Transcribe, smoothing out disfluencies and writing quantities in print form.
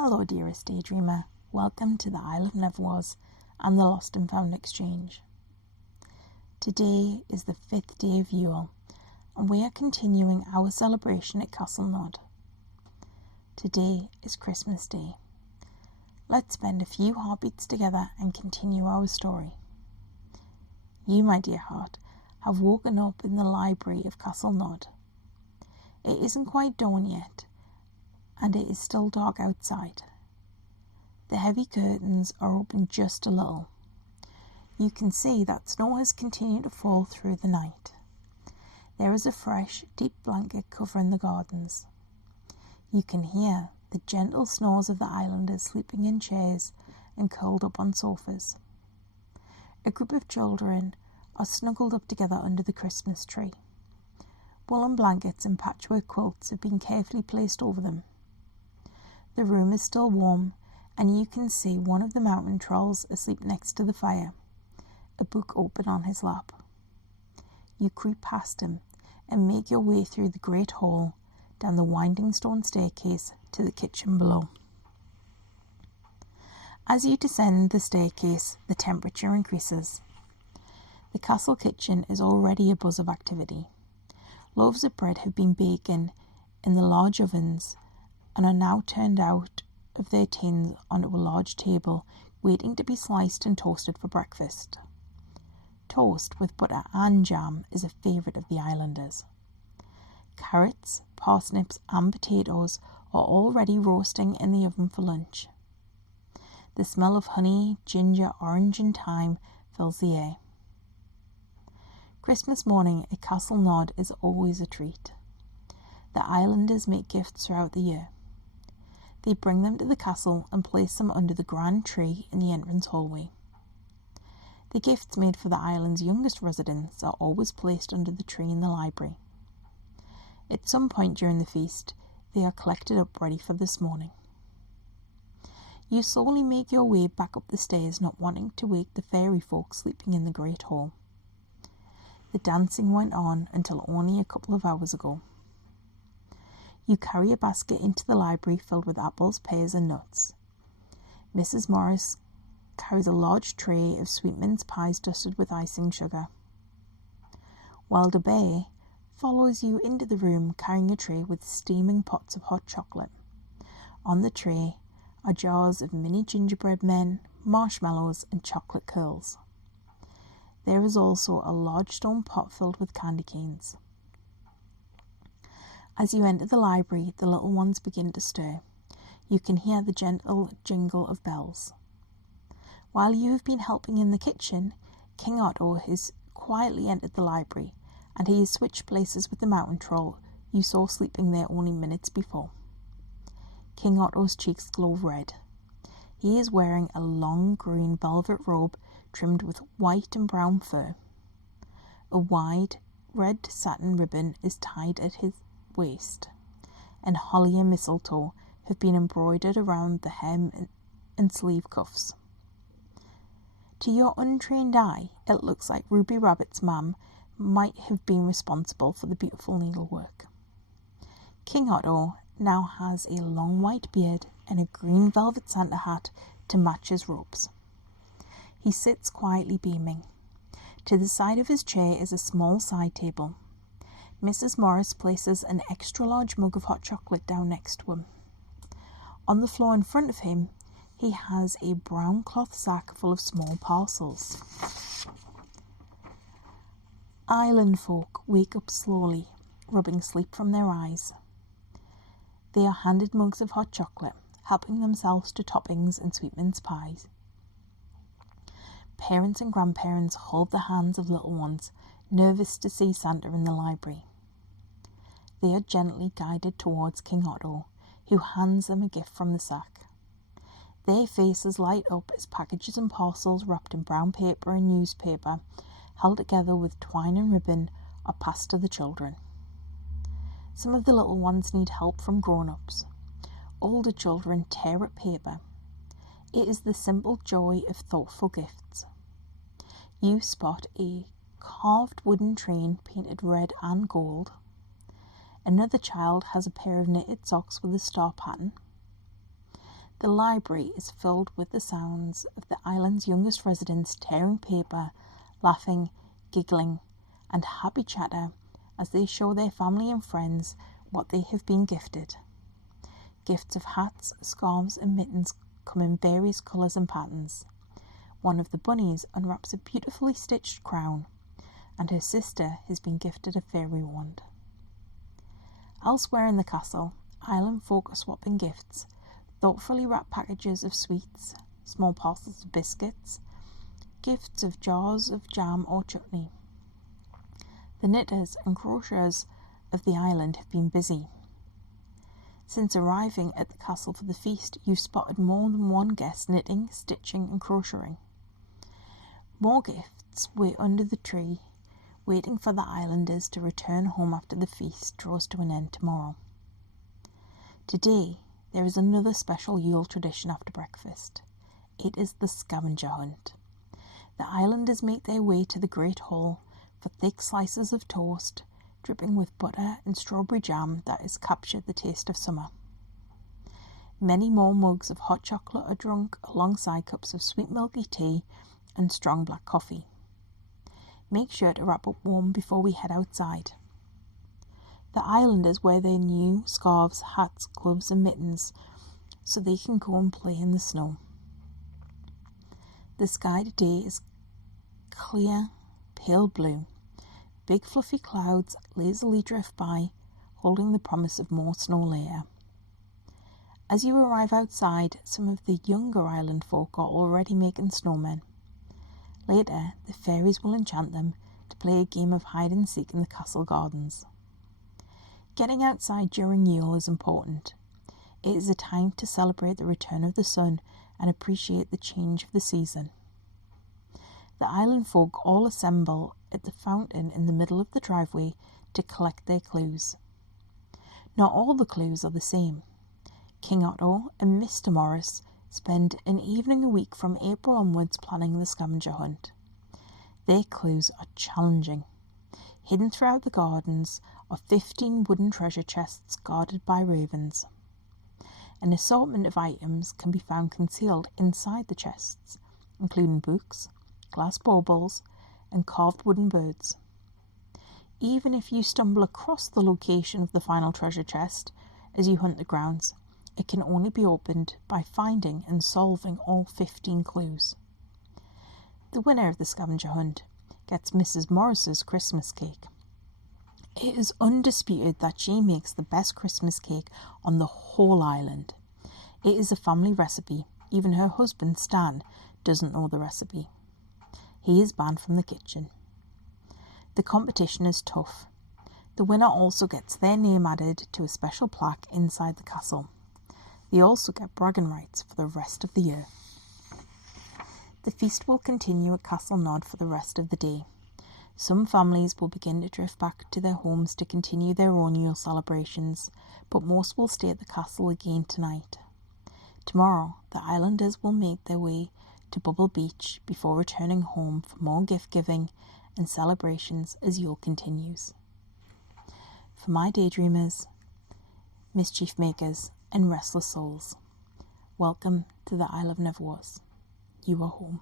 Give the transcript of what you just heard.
Hello dearest daydreamer, welcome to the Isle of Neverwas and the Lost and Found Exchange. Today is the 5th day of Yule and we are continuing our celebration at Castle Nod. Today is Christmas Day. Let's spend a few heartbeats together and continue our story. You, my dear heart, have woken up in the library of Castle Nod. It isn't quite dawn yet, and it is still dark outside. The heavy curtains are open just a little. You can see that snow has continued to fall through the night. There is a fresh, deep blanket covering the gardens. You can hear the gentle snores of the islanders sleeping in chairs and curled up on sofas. A group of children are snuggled up together under the Christmas tree. Woolen blankets and patchwork quilts have been carefully placed over them. The room is still warm, and you can see one of the mountain trolls asleep next to the fire, a book open on his lap. You creep past him and make your way through the great hall, down the winding stone staircase to the kitchen below. As you descend the staircase, the temperature increases. The castle kitchen is already a buzz of activity. Loaves of bread have been baking in the large ovens and are now turned out of their tins onto a large table, waiting to be sliced and toasted for breakfast. Toast with butter and jam is a favourite of the islanders. Carrots, parsnips and potatoes are already roasting in the oven for lunch. The smell of honey, ginger, orange and thyme fills the air. Christmas morning at Castle Nod is always a treat. The islanders make gifts throughout the year. They bring them to the castle and place them under the grand tree in the entrance hallway. The gifts made for the island's youngest residents are always placed under the tree in the library. At some point during the feast, they are collected up ready for this morning. You slowly make your way back up the stairs, not wanting to wake the fairy folk sleeping in the great hall. The dancing went on until only a couple of hours ago. You carry a basket into the library filled with apples, pears and nuts. Mrs. Morris carries a large tray of sweet mince pies dusted with icing sugar. Wilder Bear follows you into the room carrying a tray with steaming pots of hot chocolate. On the tray are jars of mini gingerbread men, marshmallows and chocolate curls. There is also a large stone pot filled with candy canes. As you enter the library, the little ones begin to stir. You can hear the gentle jingle of bells. While you have been helping in the kitchen, King Otto has quietly entered the library, and he has switched places with the mountain troll you saw sleeping there only minutes before. King Otto's cheeks glow red. He is wearing a long green velvet robe trimmed with white and brown fur. A wide red satin ribbon is tied at his waist, and holly and mistletoe have been embroidered around the hem and sleeve cuffs. To your untrained eye, it looks like Ruby Rabbit's mum might have been responsible for the beautiful needlework. King Otto now has a long white beard and a green velvet Santa hat to match his robes. He sits quietly beaming. To the side of his chair is a small side table. Mrs. Morris places an extra large mug of hot chocolate down next to him. On the floor in front of him, he has a brown cloth sack full of small parcels. Island folk wake up slowly, rubbing sleep from their eyes. They are handed mugs of hot chocolate, helping themselves to toppings and sweet mince pies. Parents and grandparents hold the hands of little ones, nervous to see Santa in the library. They are gently guided towards King Otto, who hands them a gift from the sack. Their faces light up as packages and parcels wrapped in brown paper and newspaper, held together with twine and ribbon, are passed to the children. Some of the little ones need help from grown-ups. Older children tear at paper. It is the simple joy of thoughtful gifts. You spot a carved wooden train painted red and gold. Another child has a pair of knitted socks with a star pattern. The library is filled with the sounds of the island's youngest residents tearing paper, laughing, giggling, and happy chatter as they show their family and friends what they have been gifted. Gifts of hats, scarves, and mittens come in various colours and patterns. One of the bunnies unwraps a beautifully stitched crown, and her sister has been gifted a fairy wand. Elsewhere in the castle, island folk are swapping gifts, thoughtfully wrapped packages of sweets, small parcels of biscuits, gifts of jars of jam or chutney. The knitters and crocheters of the island have been busy. Since arriving at the castle for the feast, you've spotted more than one guest knitting, stitching and crocheting. More gifts wait under the tree, waiting for the islanders to return home after the feast draws to an end tomorrow. Today, there is another special Yule tradition after breakfast. It is the scavenger hunt. The islanders make their way to the Great Hall for thick slices of toast, dripping with butter and strawberry jam that has captured the taste of summer. Many more mugs of hot chocolate are drunk alongside cups of sweet milky tea and strong black coffee. Make sure to wrap up warm before we head outside. The islanders wear their new scarves, hats, gloves and mittens so they can go and play in the snow. The sky today is clear, pale blue. Big fluffy clouds lazily drift by, holding the promise of more snow later. As you arrive outside, some of the younger island folk are already making snowmen. Later, the fairies will enchant them to play a game of hide and seek in the castle gardens. Getting outside during Yule is important. It is a time to celebrate the return of the sun and appreciate the change of the season. The island folk all assemble at the fountain in the middle of the driveway to collect their clues. Not all the clues are the same. King Otto and Mr. Morris spend an evening a week from April onwards planning the scavenger hunt. Their clues are challenging. Hidden throughout the gardens are 15 wooden treasure chests guarded by ravens. An assortment of items can be found concealed inside the chests, including books, glass baubles, and carved wooden birds. Even if you stumble across the location of the final treasure chest as you hunt the grounds, it can only be opened by finding and solving all 15 clues. The winner of the scavenger hunt gets Mrs. Morris's Christmas cake. It is undisputed that she makes the best Christmas cake on the whole island. It is a family recipe. Even her husband, Stan, doesn't know the recipe. He is banned from the kitchen. The competition is tough. The winner also gets their name added to a special plaque inside the castle. They also get bragging rights for the rest of the year. The feast will continue at Castle Nod for the rest of the day. Some families will begin to drift back to their homes to continue their own Yule celebrations, but most will stay at the castle again tonight. Tomorrow, the islanders will make their way to Bubble Beach before returning home for more gift-giving and celebrations as Yule continues. For my daydreamers, mischief makers, and restless souls, welcome to the Isle of Neverwas. You are home.